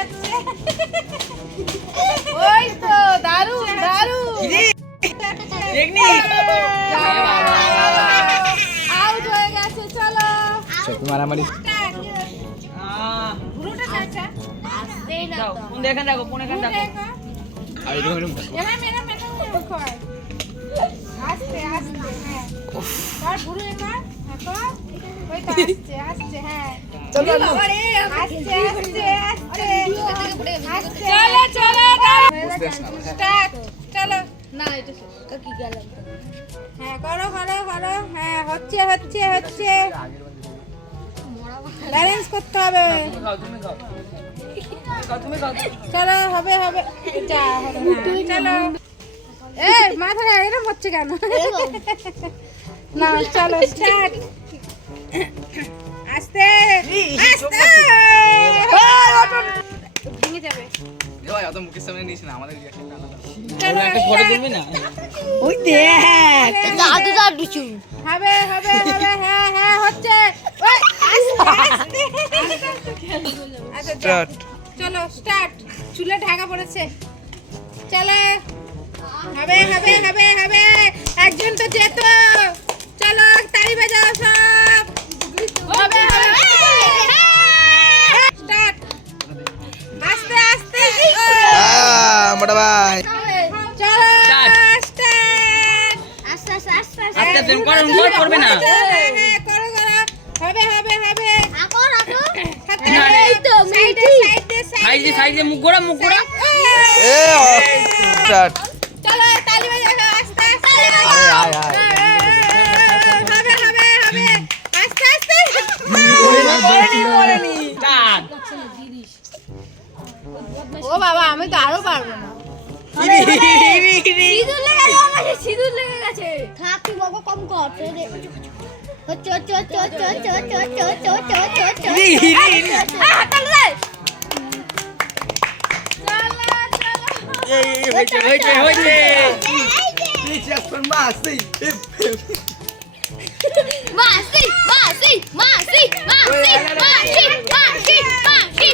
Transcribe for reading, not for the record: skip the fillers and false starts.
হচ্ছে ওই তো দারুণ দারুণ টেকনিক আউট হয়ে গেছে চলো মারামারি গুরুটা চাচা দাও কোন দেখেন দেখো কোন এখানে দেখো আর এরকম এরা মেরা মেরা কয় আস্তে আস্তে হ্যাঁ আর গুরু একা দেখো ওই তো আস্তে আস্তে হ্যাঁ চলো আরে আস্তে আস্তে আস্তে চলো চলো স্টার্ট চলো না এটা কি গেলাম হ্যাঁ করো করো করো হ্যাঁ হচ্ছে হচ্ছে হচ্ছে ব্যালেন্স করতে হবে তুমি খাও চলো হবে হবে যা হবে না। চলো এ মাথাটা এরকম হচ্ছে কেন না চলো স্টার্ট আস্তে আস্তে ভেঙে যাবে ভাই অত মুখের সামনে নিস না আমাদের রিঅ্যাকশনটা আলাদা চলো একটা ফটো তুলবি না ওই দেখ দাদু দাদু চু হবে হবে হবে হ্যাঁ হ্যাঁ হচ্ছে ওই আস্তে আস্তে আচ্ছা যাও। চলো স্টার্ট চুলে ঢাকা পড়েছে চলো হবে হবে হবে হবে একজন তো যেত চলো তালি বাজাও সব হবে হবে স্টার্ট আস্তে আস্তে মোটা ভাই চলো Start. স্টার্ট আস্তে আস্তে আস্তে আস্তে দিন করুন ভয় করবে না হ্যাঁ করো করো হবে হবে হবে আকর আকর না, না। এই তো সাইডে মিটি সাইডে সাইডে মুখ গোড়া এ স্টার্ট চলো তালি বাজাও আস্তে আস্তে আরে আয় আয় হবে হবে হবে আস্তে আস্তে কাট ও বাবা আমি তো আরো পারবো না সিঁদুর লেগে গেছে আমার সিঁদুর লেগে গেছে থাক তুই বাবা কম কর হচ্ছে হচ্ছে হচ্ছে হচ্ছে হচ্ছে হচ্ছে হচ্ছে হচ্ছে হচ্ছে হচ্ছে হচ্ছে হাতাল রে হইছে হইছে হইছে মাসি মাসি মাসি মাসি মাসি মাসি মাসি